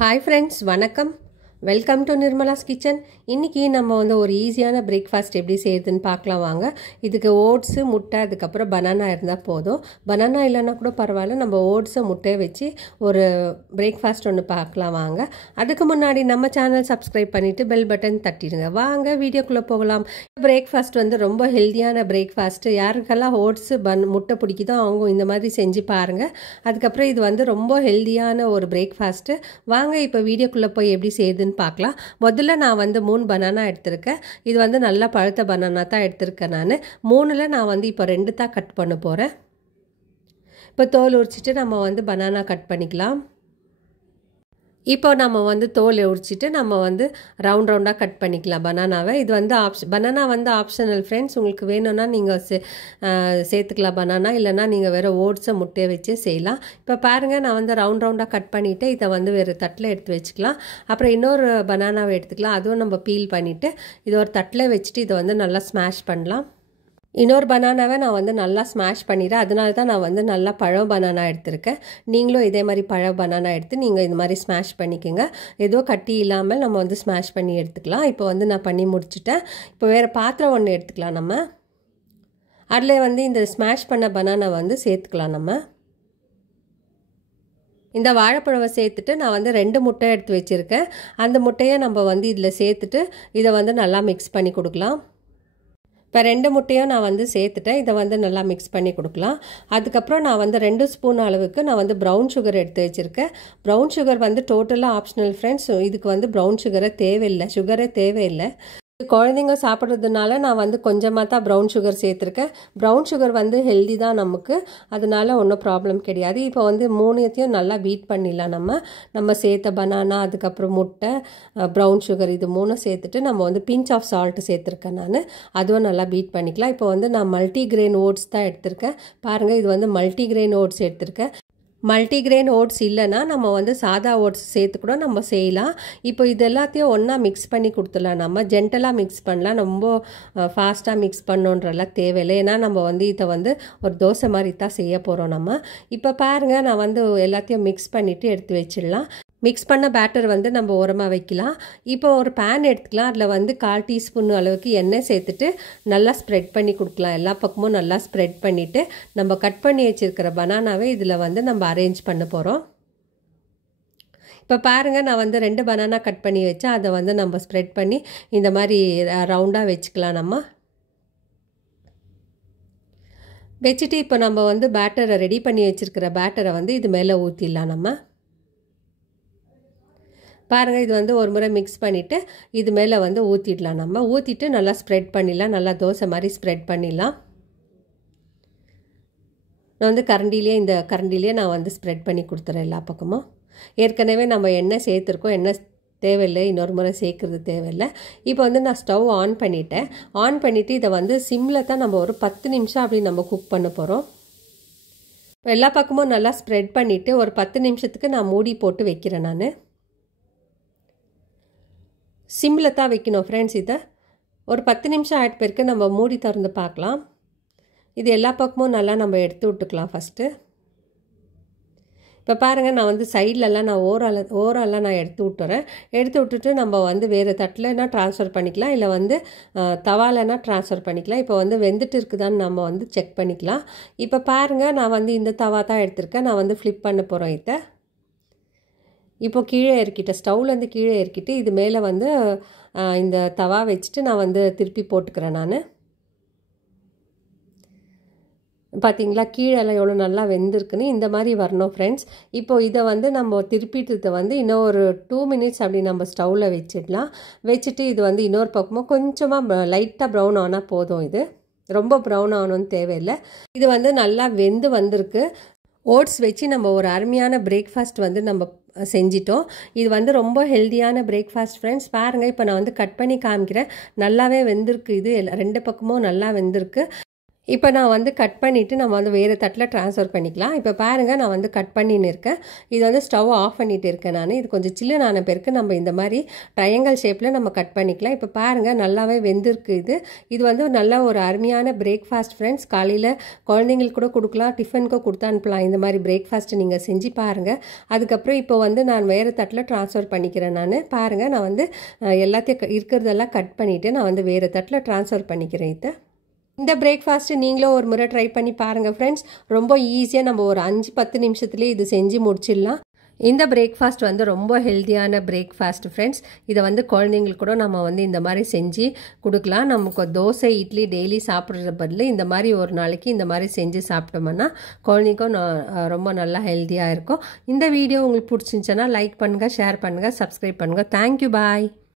Hi friends, வணக்கம். Welcome to Nirmala's kitchen. இன்னைக்கு நம்ம வந்து ஒரு ஈஸியான பிரேக்ஃபாஸ்ட் எப்படி செய்யறதுன்னு பார்க்கலாம் வாங்க. இதுக்கு ஓட்ஸ், முட்டை அதுக்கப்புறம் பனானா இருந்தால் போதும். பனானா இல்லைன்னா கூட பரவாயில்ல, நம்ம ஓட்ஸை முட்டையை வச்சு ஒரு பிரேக்ஃபாஸ்ட் ஒன்று பார்க்கலாம் வாங்க. அதுக்கு முன்னாடி நம்ம சேனல் சப்ஸ்கிரைப் பண்ணிவிட்டு பெல் பட்டன் தட்டிடுங்க. வாங்க வீடியோக்குள்ளே போகலாம். பிரேக்ஃபாஸ்ட் வந்து ரொம்ப ஹெல்த்தியான பிரேக்ஃபாஸ்ட்டு. யாருக்கெல்லாம் ஓட்ஸு முட்டை பிடிக்குதோ அவங்க இந்த மாதிரி செஞ்சு பாருங்கள். அதுக்கப்புறம் இது வந்து ரொம்ப ஹெல்த்தியான ஒரு பிரேக்ஃபாஸ்ட்டு. வாங்க இப்போ வீடியோக்குள்ளே போய் எப்படி செய்யுதுன்னு பார்க்கலாம். முதல்ல நான் வந்து 3 பனானா எடுத்திருக்கேன். இது வந்து நல்லா பழுத்த பனானா தான் எடுத்திருக்கேன் நான். 3ல் நான் வந்து இப்போ 2 தான் கட் பண்ண போகிறேன். இப்போ தோல் உரிச்சிட்டு நம்ம வந்து பனானா கட் பண்ணிக்கலாம். இப்போ நம்ம வந்து தோல் உரிச்சிட்டு நம்ம வந்து ரவுண்டாக கட் பண்ணிக்கலாம் பனானாவை. இது வந்து பனானா வந்து ஆப்ஷனல் ஃப்ரெண்ட்ஸ். உங்களுக்கு வேணும்னா நீங்கள் சேர்த்துக்கலாம் பனானா, இல்லைனா நீங்கள் வேறு ஓட்ஸை முட்டையை வச்சு செய்யலாம். இப்போ பாருங்கள், நான் வந்து ரவுண்டாக கட் பண்ணிவிட்டு இதை வந்து வேறு தட்டில் எடுத்து வச்சுக்கலாம். அப்புறம் இன்னொரு பனானாவை எடுத்துக்கலாம். அதுவும் நம்ம பீல் பண்ணிவிட்டு இது ஒரு தட்டில் வச்சுட்டு இதை வந்து நல்லா ஸ்மாஷ் பண்ணலாம். இன்னொரு பனானாவை நான் வந்து நல்லா ஸ்மாஷ் பண்ணிடுறேன். அதனால தான் நான் வந்து நல்லா பழம் பனானா எடுத்திருக்கேன். நீங்களும் இதே மாதிரி பழம் பனானா எடுத்து நீங்கள் இந்த மாதிரி ஸ்மாஷ் பண்ணிக்கோங்க. ஏதோ கட்டி இல்லாமல் நம்ம வந்து ஸ்மாஷ் பண்ணி எடுத்துக்கலாம். இப்போ வந்து நான் பண்ணி முடிச்சுட்டேன். இப்போ வேறு பாத்திரம் ஒன்று எடுத்துக்கலாம். நம்ம அதில் வந்து இந்த ஸ்மாஷ் பண்ண பனானா வந்து சேர்த்துக்கலாம். நம்ம இந்த வாழைப்பழவை சேர்த்துட்டு நான் வந்து 2 முட்டை எடுத்து வச்சுருக்கேன். அந்த முட்டையை நம்ம வந்து இதில் சேர்த்துட்டு இதை வந்து நல்லா மிக்ஸ் பண்ணி கொடுக்கலாம். இப்போ 2 முட்டையும் நான் வந்து சேர்த்துட்டேன். இதை வந்து நல்லா மிக்ஸ் பண்ணி கொடுக்கலாம். அதுக்கப்புறம் நான் வந்து 2 ஸ்பூன் அளவுக்கு நான் வந்து ப்ரௌன் சுகர் எடுத்து வச்சுருக்கேன். ப்ரௌன் சுகர் வந்து டோட்டலாக ஆப்ஷனல் ஃப்ரெண்ட்ஸ். இதுக்கு வந்து ப்ரௌன் சுகரே தேவையில்லை. குழந்தைங்க சாப்பிட்றதுனால நான் வந்து கொஞ்சமாக தான் ப்ரௌன் சுகர் சேர்த்துருக்கேன். ப்ரௌன் சுகர் வந்து ஹெல்தி தான் நமக்கு, அதனால ஒன்றும் ப்ராப்ளம் கிடையாது. இப்போ வந்து 3த்தையும் நல்லா பீட் பண்ணிடலாம். நம்ம சேர்த்த பனானா, அதுக்கப்புறம் முட்டை, ப்ரௌன் சுகர், இது 3 சேர்த்துட்டு நம்ம வந்து பிஞ்ச் ஆஃப் சால்ட்டு சேர்த்துருக்கேன் நான். அதுவும் நல்லா பீட் பண்ணிக்கலாம். இப்போ வந்து நான் மல்டிகிரெயின் ஓட்ஸ் தான் எடுத்திருக்கேன். பாருங்கள், இது வந்து மல்டிகிரெயின் ஓட்ஸ் எடுத்திருக்கேன். மல்டிகிரெயின் ஓட்ஸ் இல்லைன்னா நம்ம வந்து சாதா ஓட்ஸ் சேர்த்து கூட நம்ம செய்யலாம். இப்போ இது எல்லாத்தையும் ஒன்றா மிக்ஸ் பண்ணி கொடுத்துடலாம். நம்ம ஜென்டலாக மிக்ஸ் பண்ணலாம். ரொம்ப ஃபாஸ்ட்டாக மிக்ஸ் பண்ணோன்றலாம் தேவையில்லை. ஏன்னா நம்ம வந்து இதை வந்து ஒரு தோசை மாதிரி தான் செய்ய போகிறோம் நம்ம. இப்போ பாருங்கள், நான் வந்து எல்லாத்தையும் மிக்ஸ் பண்ணிவிட்டு எடுத்து வச்சிடலாம். மிக்ஸ் பண்ண பேட்டர் வந்து நம்ம ஓரமாக வைக்கலாம். இப்போ ஒரு பேன் எடுத்துக்கலாம். அதில் வந்து 1/4 டீஸ்பூன் அளவுக்கு எண்ணெய் சேர்த்துட்டு நல்லா ஸ்ப்ரெட் பண்ணி கொடுக்கலாம். எல்லா பக்கமும் நல்லா ஸ்ப்ரெட் பண்ணிவிட்டு நம்ம கட் பண்ணி வச்சுருக்கிற பனானாவை இதில் வந்து நம்ம அரேஞ்ச் பண்ண போகிறோம். இப்போ பாருங்கள், நான் வந்து 2 பனானா கட் பண்ணி வச்சேன். அதை வந்து நம்ம ஸ்ப்ரெட் பண்ணி இந்த மாதிரி ரவுண்டாக வச்சுக்கலாம். நம்ம வச்சுட்டு இப்போ நம்ம வந்து பேட்டரை ரெடி பண்ணி வச்சுருக்கிற பேட்டரை வந்து இது மேலே ஊற்றிடலாம். நம்ம பாருங்கள், இது வந்து ஒரு முறை மிக்ஸ் பண்ணிவிட்டு இது மேலே வந்து ஊற்றிடலாம். நம்ம ஊற்றிட்டு நல்லா ஸ்ப்ரெட் பண்ணிடலாம். நல்லா தோசை மாதிரி ஸ்ப்ரெட் பண்ணிடலாம். நான் வந்து இந்த கரண்டிலேயே நான் வந்து ஸ்ப்ரெட் பண்ணி கொடுத்துறேன் எல்லா பக்கமும். ஏற்கனவே நம்ம எண்ணெய் சேர்த்துருக்கோம். எண்ணெய் தேவையில்லை, இன்னொரு முறை சேர்க்குறது தேவையில்லை. இப்போ வந்து நான் ஸ்டவ் ஆன் பண்ணிட்டேன். ஆன் பண்ணிவிட்டு இதை வந்து சிம்மில் தான் நம்ம ஒரு 10 நிமிஷம் அப்படி நம்ம குக் பண்ண போகிறோம். எல்லா பக்கமும் நல்லா ஸ்ப்ரெட் பண்ணிவிட்டு ஒரு 10 நிமிஷத்துக்கு நான் மூடி போட்டு வைக்கிறேன். நான் சிம்மில் தான் வைக்கணும் ஃப்ரெண்ட்ஸ். இதை ஒரு 10 நிமிஷம் ஆகிட்டு பிறகு நம்ம மூடி திறந்து பார்க்கலாம். இது எல்லா பக்கமும் நல்லா நம்ம எடுத்து விட்டுக்கலாம் ஃபஸ்ட்டு. இப்போ பாருங்கள், நான் வந்து சைட்லலாம் நான் ஓரெல்லாம் நான் எடுத்து விட்டுறேன். எடுத்து விட்டுட்டு நம்ம வந்து வேறு தட்டில்னா ட்ரான்ஸ்ஃபர் பண்ணிக்கலாம், இல்லை வந்து தவாலனா ட்ரான்ஸ்ஃபர் பண்ணிக்கலாம். இப்போ வந்து வெந்துட்டு இருக்குதான்னு நம்ம வந்து செக் பண்ணிக்கலாம். இப்போ பாருங்கள், நான் வந்து இந்த தவா தான் எடுத்திருக்கேன். நான் வந்து ஃப்ளிப் பண்ண போகிறோம். இதை இப்போ கீழே இறக்கிட்டேன். ஸ்டவ்லேருந்து கீழே இறக்கிட்டு இது மேலே வந்து இந்த தவா வச்சுட்டு நான் வந்து திருப்பி போட்டுக்கிறேன். நான் பார்த்தீங்களா, கீழெல்லாம் எவ்வளோ நல்லா வெந்திருக்குன்னு இந்த மாதிரி வரணும் ஃப்ரெண்ட்ஸ். இப்போ இதை வந்து நம்ம திருப்பிட்டு வந்து இன்னும் ஒரு 2 மினிட்ஸ் அப்படி நம்ம ஸ்டவ்வில் வச்சிடலாம். வச்சுட்டு இது வந்து இன்னொரு பக்கமும் கொஞ்சமாக லைட்டாக ப்ரௌன் ஆனால் போதும். இது ரொம்ப ப்ரௌன் ஆகணும்னு தேவையில்லை. இது வந்து நல்லா வெந்து வந்திருக்கு. ஓட்ஸ் வச்சு நம்ம ஒரு அருமையான பிரேக்ஃபாஸ்ட் வந்து நம்ம செஞ்சிட்டோம். இது வந்து ரொம்ப ஹெல்த்தியான பிரேக்ஃபாஸ்ட் ஃப்ரெண்ட்ஸ். பாருங்கள், இப்போ நான் வந்து கட் பண்ணி காமிக்கிறேன். நல்லாவே வெந்திருக்கு. இது 2 பக்கமும் நல்லா வெந்திருக்கு. இப்போ நான் வந்து கட் பண்ணிவிட்டு நம்ம வந்து வேறு தட்டில் ட்ரான்ஸ்ஃபர் பண்ணிக்கலாம். இப்போ பாருங்கள், நான் வந்து கட் பண்ணின்னு இருக்கேன். இது வந்து ஸ்டவ் ஆஃப் பண்ணிகிட்டு இருக்கேன் நான். இது கொஞ்சம் சில்லுன்னு ஆன பிறகு நம்ம இந்த மாதிரி ட்ரையாங்கிள் ஷேப்பில் நம்ம கட் பண்ணிக்கலாம். இப்போ பாருங்கள், நல்லாவே வெந்திருக்கு இது. இது வந்து நல்ல ஒரு அருமையான பிரேக்ஃபாஸ்ட் ஃப்ரெண்ட்ஸ். காலையில் குழந்தைங்களுக்கு கூட கொடுக்கலாம், டிஃபனுக்கும் கொடுத்து அனுப்பலாம். இந்த மாதிரி பிரேக்ஃபாஸ்ட்டு நீங்கள் செஞ்சு பாருங்கள். அதுக்கப்புறம் இப்போ வந்து நான் வேறு தட்டில் ட்ரான்ஸ்ஃபர் பண்ணிக்கிறேன் நான். பாருங்கள், நான் வந்து எல்லாத்தையும் இருக்கிறதெல்லாம் கட் பண்ணிவிட்டு நான் வந்து வேறு தட்டில் ட்ரான்ஸ்ஃபர் பண்ணிக்கிறேன். இந்த பிரேக்ஃபாஸ்ட்டு நீங்களும் ஒரு முறை ட்ரை பண்ணி பாருங்கள் ஃப்ரெண்ட்ஸ். ரொம்ப ஈஸியாக நம்ம ஒரு 5-10 நிமிஷத்துலேயே இது செஞ்சு முடிச்சிடலாம். இந்த பிரேக்ஃபாஸ்ட் வந்து ரொம்ப ஹெல்த்தியான பிரேக்ஃபாஸ்ட் ஃப்ரெண்ட்ஸ். இதை வந்து குழந்தைங்களுக்கு கூட நம்ம வந்து இந்த மாதிரி செஞ்சு கொடுக்கலாம். நமக்கு தோசை இட்லி டெய்லி சாப்பிட்ற பதில் இந்த மாதிரி ஒரு நாளைக்கு இந்த மாதிரி செஞ்சு சாப்பிட்டோம்னா குழந்தைக்கும் ரொம்ப நல்லா ஹெல்த்தியாக இருக்கும். இந்த வீடியோ உங்களுக்கு பிடிச்சிருந்துச்சுன்னா லைக் பண்ணுங்கள், ஷேர் பண்ணுங்கள், சப்ஸ்கிரைப் பண்ணுங்கள். தேங்க்யூ, பாய்.